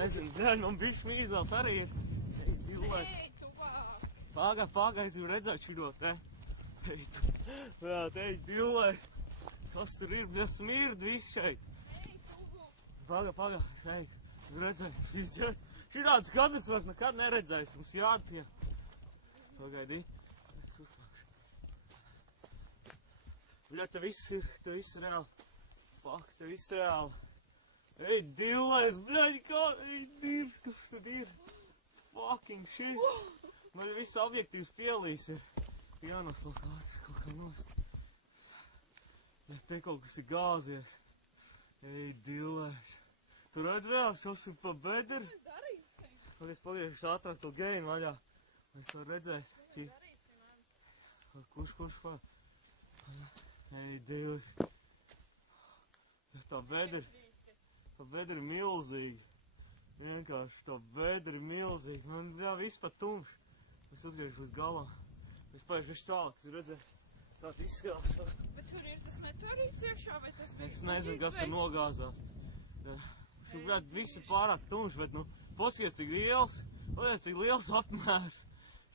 Nezinu, bļaļ, man bišķi mīzās arī ir. Ej, dillēs. Ej, tu vāk. Pagā, es gribu redzēt šito te. Ej, tu. Jā, te ej, dillēs. Kas tur ir, bļa, smird viss šeit. Ej, tu. Pagā, es eju. Es redzēju, izdzēt. Širāds kadrs vēl nekad neredzējis, mums jātie. Pagaidī. Es uzlākšu. Bļa, te viss ir reāli. Fuck, te viss reāli. Ej, dillēs, bļaļ, kā, ej, dirs, kas tad ir? Fucking shit. Man viss objektīvs pielīs ir. Jānoslāk ātri kaut kā nost. Ja te kaut kas ir gāzies. Ej, dillēs. Tu redz vēl, šos ir pa bedri? Mēs darīsim. Es paliekšu ātrāk to geinu vaļā. Es varu redzēt. Mēs darīsim. Kurš kā? Ej, dillēs. Tā bedri. Tā bedra ir milzīga. Vienkārši tā bedra ir milzīga. Man jā, viss pat tumšs. Es uzgriežu līdz galā. Es paiešu visu tālāk, es redzēju. Tā izskatās. Bet tur ir tas meteorīts iekšā, vai tas bija? Es nezinu, kas tur nogāzās. Šobrīd viss ir pārāk tumšs, bet nu, paskaties, cik liels. Paskaties, cik liels apmērs.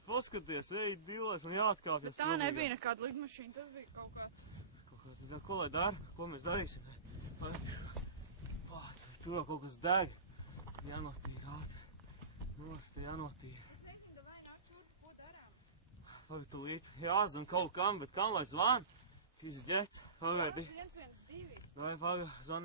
Paskaties, ej, dillēs, man jāatkāpjas. Bet tā nebija nekāda lidmašīna, tas bija kaut kā. Ko lai dara? Ko mēs darīsim? Tur kaut kas deg. Jānotīra ātri. Nost, jānotīra. Es teiktu, ka vai nāk šurp, ko darām? Pagaid, tūlīt. Jāzvan kaut kam, bet kam lai zvan? Šis ģets. Pagaidi. 112. Vai, pagaid, zvani.